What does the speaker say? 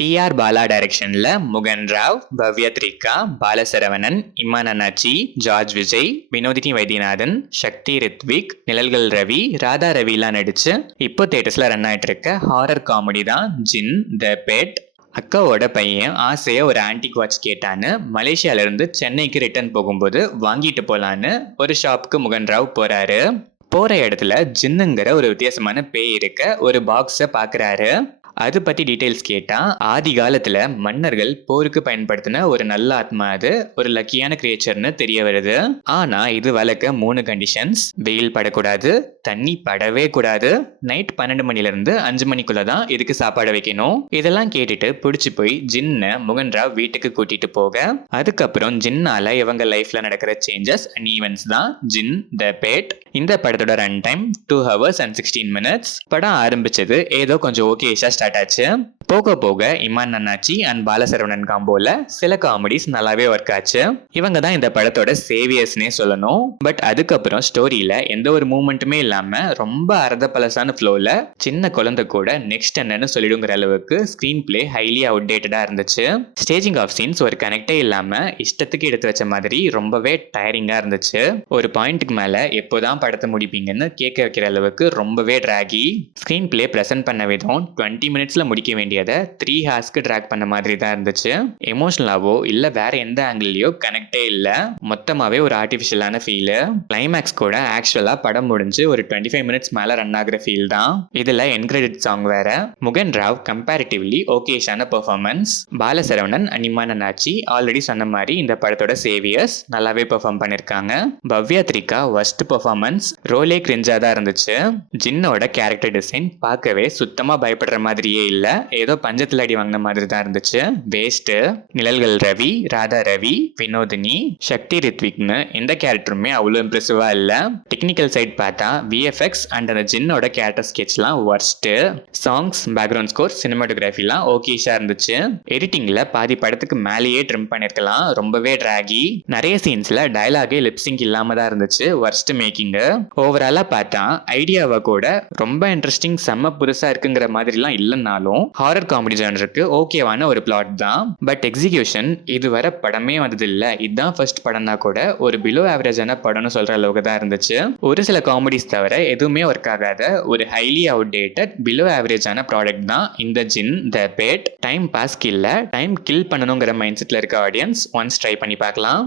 TR. Bala டைரக்ஷன்ல முகன் Rao, Bhavya த்ரிகா, Bala Saravanan, Imman Annachi, George Vijay, Vinodhini Vaidyanathan, சக்தி ரித்விக், நிழல்கள் ரவி, ராதா ரவிலாம் நடிச்சு இப்போ தியேட்டர்ஸ்ல ரன் ஆயிட்டு இருக்க ஹாரர் காமெடி தான் ஜின் த பெட். அக்காவோட பையன் ஆசையா ஒரு ஆன்டிக் வாட்ச் கேட்டான்னு மலேசியால இருந்து சென்னைக்கு ரிட்டர்ன் போகும்போது வாங்கிட்டு போலான்னு ஒரு ஷாப்புக்கு முகன் ராவ் போறாரு. போற இடத்துல ஜின்னுங்கிற ஒரு வித்தியாசமான பேய் இருக்க ஒரு பாக்ஸை பாக்குறாரு. அது பத்தி டீடைல்ஸ் கேட்டா, ஆதி காலத்துல மன்னர்கள் போருக்கு பயன்படுத்தின ஒரு நல்ல ஆத்மா, அது ஒரு லக்கியான கிரியேச்சர்னு தெரிய வருது. ஆனா இது வளர்க்க 3 கண்டிஷன்ஸ்: வெயில் படக்கூடாது, தண்ணி படவே கூடாது, நைட் 12 மணில இருந்து 5 மணிக்குள்ளதான் இதுக்கு சாப்பாடு வைக்கணும். இதெல்லாம் கேட்டுட்டு பிடிச்சு போய் ஜின்ன முகன் ராவ் வீட்டுக்கு கூட்டிட்டு போக, அதுக்கப்புறம் ஜின்னால இவங்க லைஃப்ல நடக்கிற சேஞ்சஸ் அண்ட் ஈவென்ட்ஸ் தான் ஜின் த பெட். இந்த படத்தோட run time 2 hours and 16 minutes. படம் ஆரம்பிச்சது ஏதோ கொஞ்சம் ஓகேஷா ஸ்டார்ட் ஆச்சு. போக போக இமான் அண்ணாச்சி அண்ட் பாலசரவணன் காம்போல சில காமெடிஸ் நல்லாவே ஒர்க் ஆச்சு. இவங்க தான் இந்த படத்தோட சேவியர்ஸ்னே சொல்லணும். பட் அதுக்கப்புறம் ஸ்டோரியில எந்த ஒரு மூமெண்ட்டுமே இல்லாம ரொம்ப அர்த்த பழசான ஃப்ளோல சின்ன குழந்தை கூட நெக்ஸ்ட் என்னன்னு சொல்லிடுங்கிற அளவுக்கு ஸ்கிரீன் பிளே ஹைலி அவுடேட்டடா இருந்துச்சு. ஸ்டேஜிங் ஆஃப் சீன்ஸ் ஒரு கனெக்டே இல்லாம இஷ்டத்துக்கு எடுத்து வச்ச மாதிரி ரொம்பவே டயரிங்கா இருந்துச்சு. ஒரு பாயிண்ட்டுக்கு மேல எப்போதான் படத்தை முடிப்பீங்கன்னு கேட்க வைக்கிற அளவுக்கு ரொம்பவே டிராகி. ஸ்கிரீன் பிளே பிரசன்ட் பண்ண விதம் 20 மினிட்ஸ்ல முடிக்க வேண்டியதை 3 ஹார்ஸ்க்கு ட்ராக் பண்ண மாதிரி தான் இருந்துச்சு. எமோஷனலாவோ இல்ல வேற எந்த ஆங்கிள்லயோ கனெக்டே இல்ல. மொத்தமாவே ஒரு ஆர்டிபிஷியலான ஃபீல். கிளைமேக்ஸ் கூட ஆக்சுவலா படம் முடிஞ்சு ஒரு 25 மினிட்ஸ் மேல ரன் ஆகுற ஃபீல் தான். இதுல என்கிரெடிட் சாங் வேற. முகன் ராவ் கம்பேரிட்டிவ்லி ஓகேஷான performance. Balasaravanan and Imman Annachi already சொன்ன மாதிரி இந்த படத்தோட சேவியர்ஸ் நல்லாவே பெர்ஃபார்ம் பண்ணிருக்காங்க. பவ்யா த்ரிகா வர்ஸ்ட் பெர்ஃபார்மன்ஸ், ரோலே கிரிஞ்சா தான் இருந்துச்சு. ஜின்னோட கேரக்டர் டிசைன் பார்க்கவே சுத்தமா பயப்படுற மாதிரியே இல்ல, ஏதோ பஞ்சத்துல அடி வாங்கின மாதிரி தான் இருந்துச்சு. வேஸ்ட். நிழல்கள் ரவி, ராதா ரவி, வினோதினி, சக்தி ரித்விக்னு எந்த கேரக்டருமே அவ்வளோ இம்ப்ரெசிவா இல்ல. டெக்னிக்கல் சைட் பார்த்தா விஎஃப்எக்ஸ் அண்ட் அந்த ஜின்னோட கேரக்டர் ஸ்கெட்ச்லாம் வர்ஸ்ட். சாங்ஸ், பேக்ரவுண்ட் ஸ்கோர், சினிமாட்டோகிராஃபிலாம் ஓகேஷா இருந்துச்சு. எடிட்டிங்ல பாதி படத்துக்கு மேலேயே ட்ரிம் பண்ணிருக்கலாம், ரொம்பவே டிராகி. நிறைய சீன்ஸ்ல டயலாகே லிப்சிங் இல்லாம தான் இருந்துச்சு. Worst making. ஓவராலா பார்த்தா ஐடியாவை கூட ரொம்ப இன்ட்ரெஸ்டிங், செம்ம புதுசா இருக்குங்கிற மாதிரிலாம் இல்லைன்னாலும் ஹாரர் காமெடி ஜானருக்கு ஓகேவான ஒரு பிளாட் தான். பட் எக்ஸிகியூஷன் இதுவரை படமே வந்தது இல்ல, இதுதான் ஃபர்ஸ்ட் படம் தான் கூட ஒரு பிலோ ஆவரேஜான படம்னு சொல்ற அளவுக்கு தான் இருந்துச்சு. ஒரு சில காமெடிஸ் தவிர எதுவுமே ஒர்க் ஆகாத ஒரு ஹைலி அவுடேட்டட் பிலோ ஆவரேஜான ப்ராடக்ட் தான் இந்த ஜின் த பெட். டைம் பாஸ்க்கு இல்ல, டைம் கில் பண்ணணுங்கிற மைண்ட் செட்ல இருக்க ஆடியன்ஸ் ஒன்ஸ் ட்ரை பண்ணி பார்க்கலாம்.